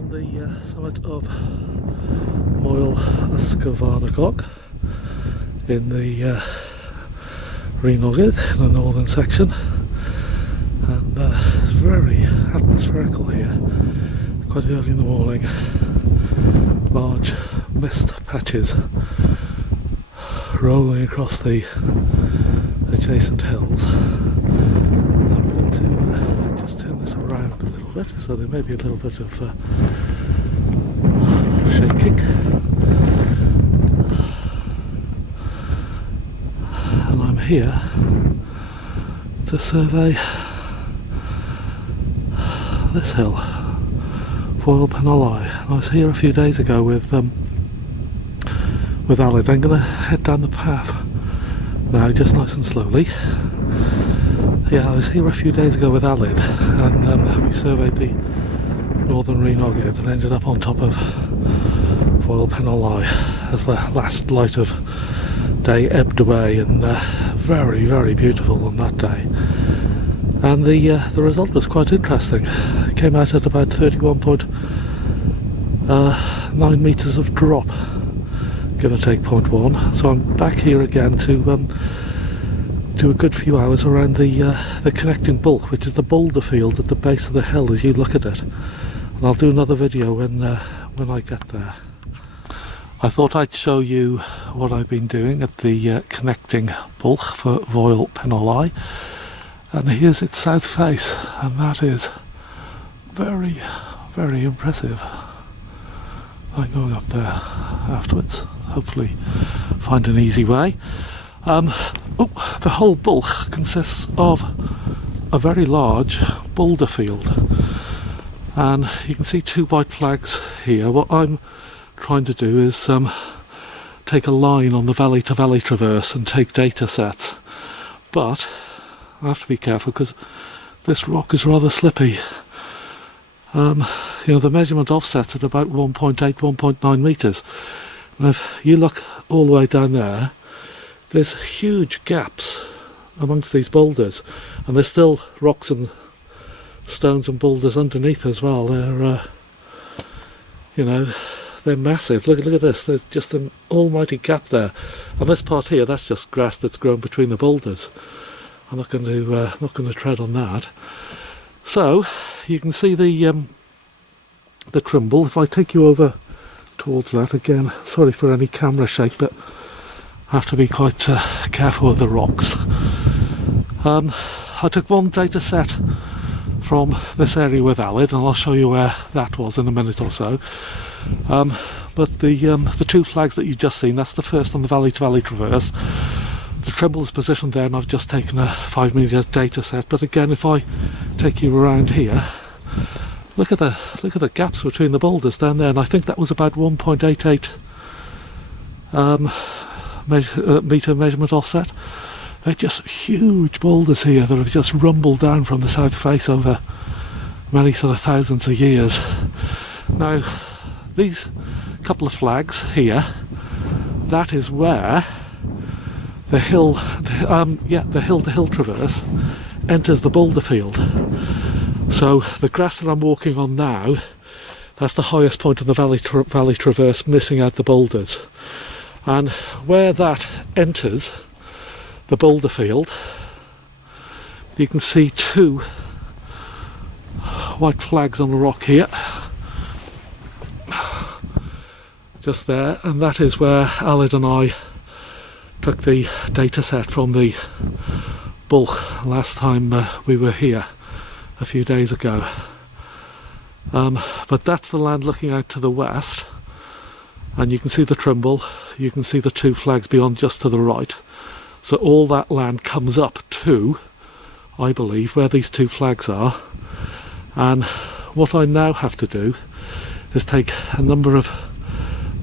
on the summit of Foel Penolau in the Rhinogydd in the northern section, and it's very atmospherical here, quite early in the morning. Large mist patches rolling across the adjacent hills. I'm going to just turn this around a little bit, so there may be a little bit of shaking. And I'm here to survey this hill, Foel Penolau. I was here a few days ago with Alid. I'm going to head down the path now, just nice and slowly. Yeah, I was here a few days ago with Alid, and we surveyed the northern Rhinogydd and ended up on top of Foel Penolau as the last light of day ebbed away, and very, very beautiful on that day. And the result was quite interesting. It came out at about 31.9 metres of drop, give or take 0.1. So I'm back here again to do a good few hours around the connecting bulk, which is the boulder field at the base of the hill as you look at it. And I'll do another video when I get there. I thought I'd show you what I've been doing at the connecting bulk for Foel Penolau. And here's its south face, and that is very, very impressive. I'm going up there afterwards, hopefully find an easy way. The whole bulk consists of a very large boulder field, and you can see two white flags here. What I'm trying to do is take a line on the valley to valley traverse and take data sets, but I have to be careful because this rock is rather slippy. The measurement offset's at about 1.8, 1.9 metres. And if you look all the way down there, there's huge gaps amongst these boulders, and there's still rocks and stones and boulders underneath as well. They're, they're massive. Look at this. There's just an almighty gap there. And this part here, that's just grass that's grown between the boulders. I'm not going to tread on that. So you can see the Trimble. If I take you over towards that again, sorry for any camera shake, but I have to be quite careful with the rocks. I took one data set from this area with Alid, and I'll show you where that was in a minute or so. But the two flags that you've just seen, that's the first on the valley to valley traverse. The Trimble is positioned there, and I've just taken a 5 metre data set. But again, if I take you around here, look at the gaps between the boulders down there, and I think that was about 1.88 metre measurement offset. They're just huge boulders here that have just rumbled down from the south face over many sort of thousands of years. Now, these couple of flags here, that is where the hill to hill traverse enters the boulder field. So the grass that I'm walking on now, that's the highest point of the valley traverse, missing out the boulders. And where that enters the boulder field, you can see two white flags on the rock here, just there, and that is where Alid and I took the data set from the bulk last time we were here a few days ago. But that's the land looking out to the west, and you can see the Trimble, you can see the two flags beyond just to the right. So all that land comes up to, I believe, where these two flags are. And what I now have to do is take a number of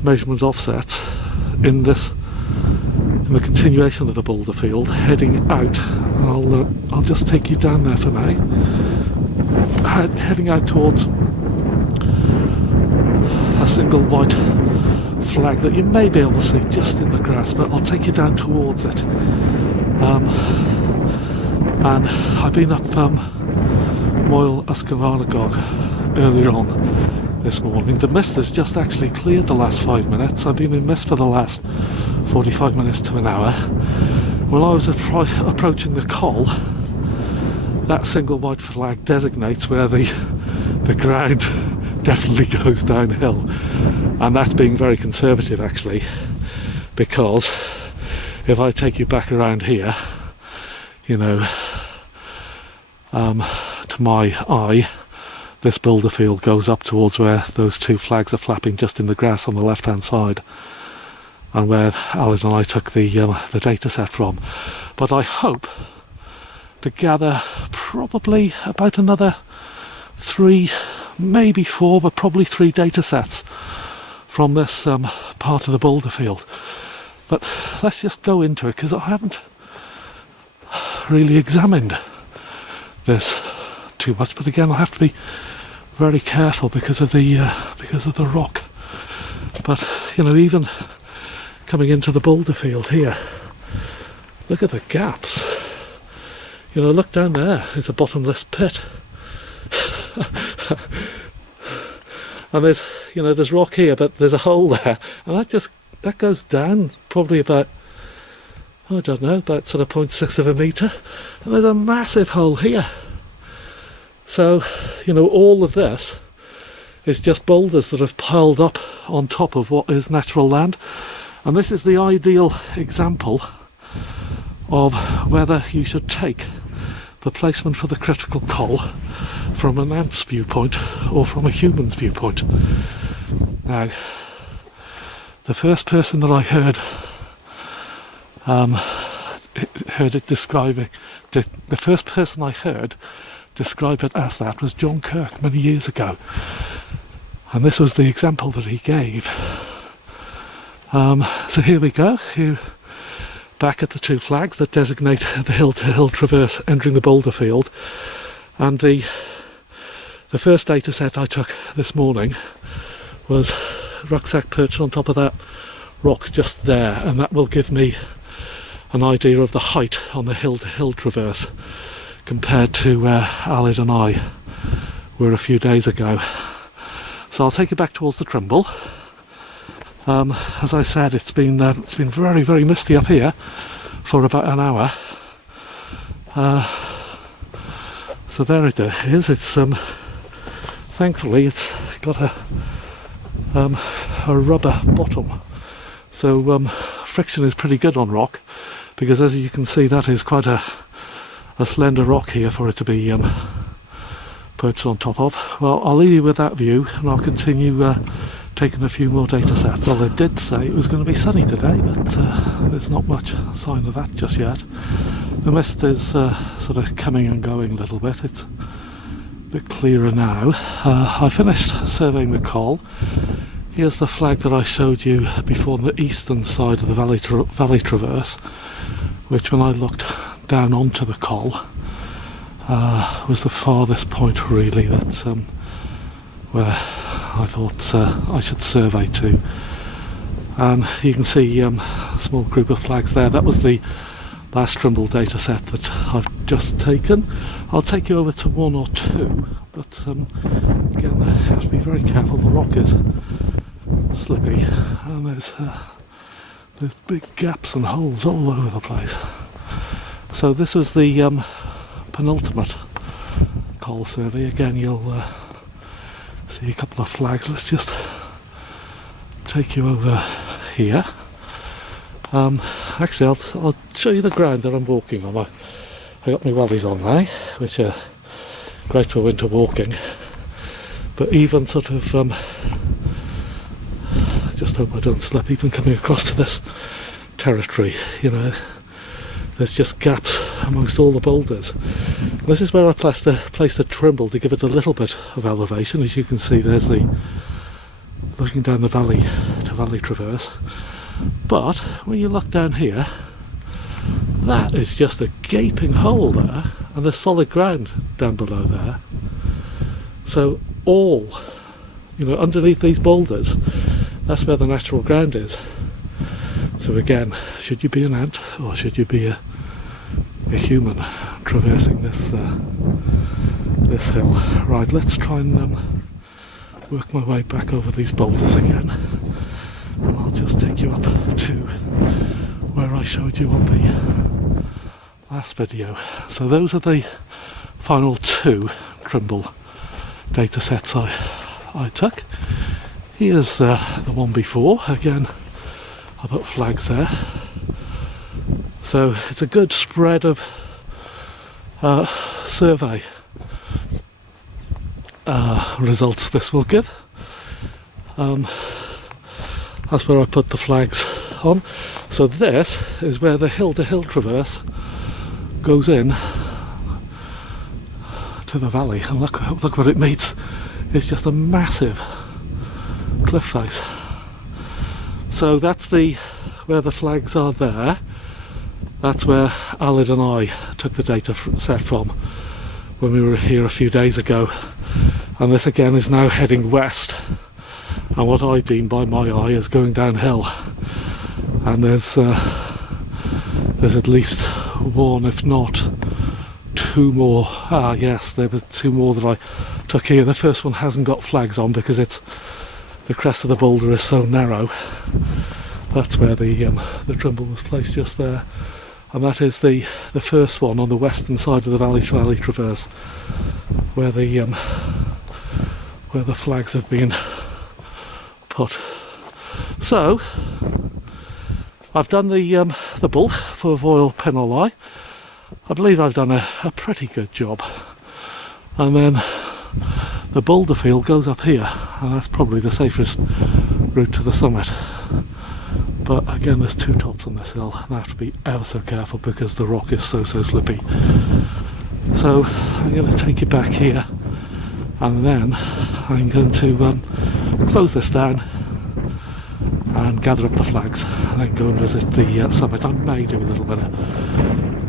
measurement offsets in the continuation of the boulder field, heading out. And I'll just take you down there for now. Heading out towards a single white flag that you may be able to see just in the grass, but I'll take you down towards it. And I've been up Foel Penolau earlier on this morning. The mist has just actually cleared the last 5 minutes. I've been in mist for the last 45 minutes to an hour. When I was approaching the col, that single white flag designates where the ground definitely goes downhill, and that's being very conservative actually, because if I take you back around here, you know, to my eye, this boulder field goes up towards where those two flags are flapping just in the grass on the left hand side, and where Alan and I took the data set from. But I hope to gather probably about another 3, maybe 4, but probably 3 data sets from this part of the boulder field. But let's just go into it, because I haven't really examined this too much. But again, I have to be very careful because of the rock. But you know, even coming into the boulder field here, look at the gaps. You know, look down there, it's a bottomless pit. And there's rock here, but there's a hole there, and that goes down probably about, I don't know, about sort of 0.6 of a metre, and there's a massive hole here. So, you know, all of this is just boulders that have piled up on top of what is natural land, and this is the ideal example of whether you should take the placement for the critical col from an ant's viewpoint or from a human's viewpoint. Now, the first person that I heard it describing, the first person I heard describe it as that was John Kirk many years ago, and this was the example that he gave. So here we go, here back at the 2 flags that designate the hill-to-hill traverse entering the boulder field, and the first data set I took this morning was rucksack perched on top of that rock just there, and that will give me an idea of the height on the hill-to-hill traverse compared to where Alid and I were a few days ago. So I'll take you back towards the Trimble. As I said, it's been very, very misty up here for about an hour. So there it is. It's thankfully it's got a rubber bottom, so friction is pretty good on rock, because as you can see, that is quite a slender rock here for it to be perched on top of. Well, I'll leave you with that view, and I'll continue taking a few more data sets. Well, they did say it was going to be sunny today, but there's not much sign of that just yet. The mist is sort of coming and going a little bit. It's a bit clearer now. I finished surveying the col. Here's the flag that I showed you before on the eastern side of the valley traverse, which when I looked down onto the col was the farthest point really that where I thought I should survey to. And you can see a small group of flags there. That was the last Trimble data set that I've just taken. I'll take you over to 1 or 2, but again, I have to be very careful. The rock is slippy, and there's big gaps and holes all over the place. So this was the penultimate col survey. Again, you'll see a couple of flags. Let's just take you over here. Actually, I'll show you the ground that I'm walking on. I got my wellies on now, which are great for winter walking, but even sort of I just hope I don't slip even coming across to this territory. You know, there's just gaps amongst all the boulders. This is where I placed the Trimble to give it a little bit of elevation. As you can see, there's the looking down the valley to valley traverse. But when you look down here, that is just a gaping hole there, and there's solid ground down below there. So all, you know, underneath these boulders, that's where the natural ground is. So again, should you be an ant or should you be a human traversing this this hill? Right, let's try and work my way back over these boulders again, and I'll just take you up to where I showed you on the last video. So those are the final 2 Trimble data sets I took. Here's the one before. Again, I put flags there. So it's a good spread of survey results this will give. That's where I put the flags on. So this is where the hill-to-hill traverse goes in to the valley, and look what it meets. It's just a massive cliff face. So that's where the flags are there. That's where Alid and I took the data set from when we were here a few days ago, and this again is now heading west, and what I deem by my eye is going downhill, and there's at least one, if not 2 more. Yes, there were 2 more that I took here. The first one hasn't got flags on because the crest of the boulder is so narrow. That's where the Trimble was placed, just there, and that is the first one on the western side of the valley traverse, where the flags have been put. So I've done the bulk for Foel Penolau. I believe I've done a pretty good job, and then the boulder field goes up here, and that's probably the safest route to the summit. But again, there's 2 tops on this hill, and I have to be ever so careful because the rock is so slippy. So I'm going to take you back here, and then I'm going to close this down and gather up the flags, and then go and visit the summit. I may do a little bit of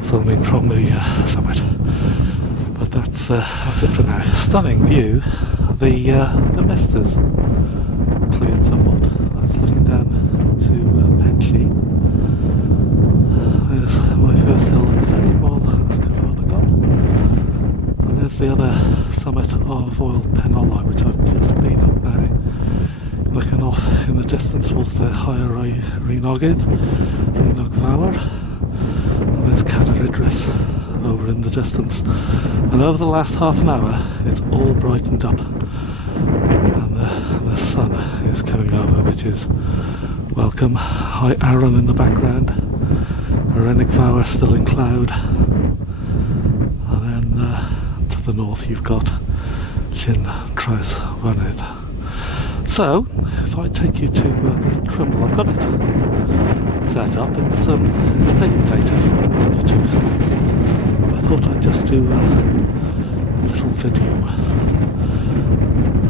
filming from the summit, but that's it for now. Stunning view. The mist is cleared somewhat. That's looking down to Penshi. There's my first hill of the day, while that's Kavana gone. And there's the other summit of Foel Penolau, which I've just been up now, looking off in the distance towards the higher Rhinogydd, and there's Cadair Idris over in the distance. And over the last half an hour, it's all brightened up, and the sun is coming over, which is welcome. High Arran in the background, Rhinogydd still in cloud, and then to the north you've got Simm and Twmpau. So, if I take you to the Trimble, I've got it set up. It's taken data from the 2 summits. I thought I'd just do a little video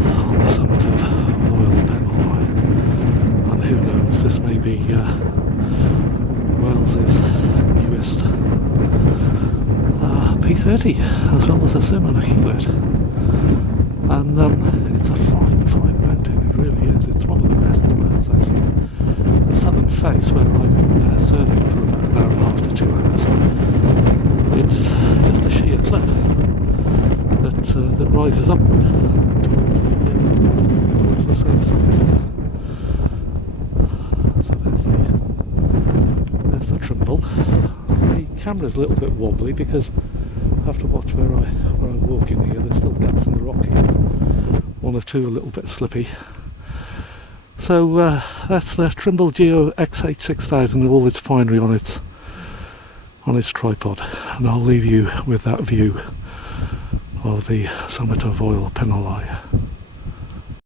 on the summit of Foel Penolau, and who knows, this may be Wales's newest P30, as well as a Simm and a Hewitt. And it's a fine mountain, it really is. It's one of the best in Wales, actually. The southern face, where I'm surveying for about an hour and a half to 2 hours, it's just a sheer cliff that rises upward towards the south side. So there's the Trimble. The camera's a little bit wobbly because I have to watch where I'm walking here. There's still gaps in the rock here, 1 or 2 a little bit slippy. So that's the Trimble Geo XH6000 and all its finery on its tripod, and I'll leave you with that view of the summit of Foel Penolau.